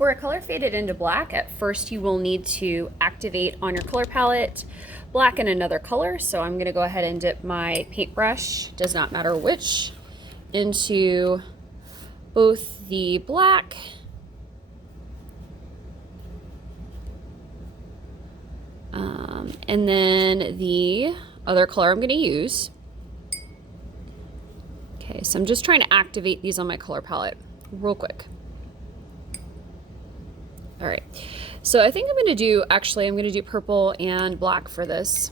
For a color faded into black, at first you will need to activate on your color palette black in another color. So I'm gonna go ahead and dip my paintbrush, does not matter which, into both the black and then the other color I'm gonna use. Okay, so I'm just trying to activate these on my color palette real quick. All right, so I think I'm gonna do purple and black for this.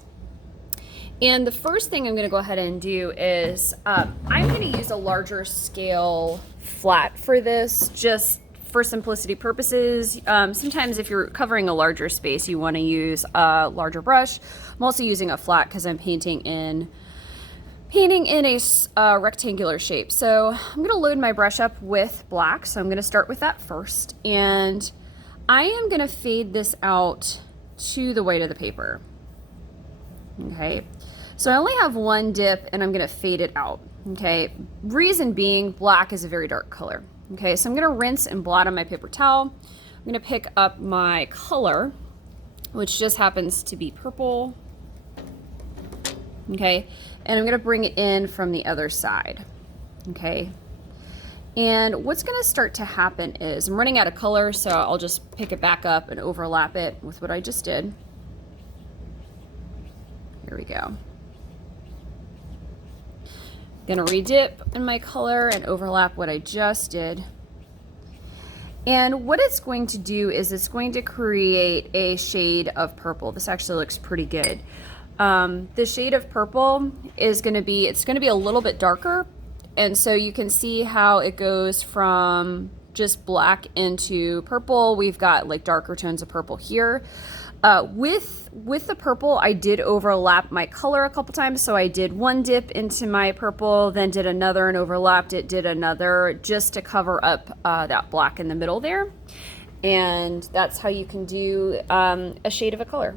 And the first thing I'm gonna go ahead and do is, I'm gonna use a larger scale flat for this, just for simplicity purposes. Sometimes if you're covering a larger space, you wanna use a larger brush. I'm also using a flat because I'm painting in a rectangular shape. So I'm gonna load my brush up with black. So I'm gonna start with that first. And I am gonna fade this out to the white of the paper. Okay, so I only have one dip and I'm gonna fade it out. Okay, reason being, black is a very dark color. Okay, so I'm gonna rinse and blot on my paper towel. I'm gonna pick up my color, which just happens to be purple. Okay, and I'm gonna bring it in from the other side. Okay, and what's gonna start to happen is I'm running out of color, so I'll just pick it back up and overlap it with what I just did. Here we go. Gonna redip in my color and overlap what I just did. And what it's going to do is it's going to create a shade of purple. This actually looks pretty good. The shade of purple is gonna be a little bit darker. And so you can see how it goes from just black into purple. We've got like darker tones of purple here. With the purple, I did overlap my color a couple times. So I did one dip into my purple, then did another and overlapped it, did another, just to cover up that black in the middle there. And that's how you can do a shade of a color.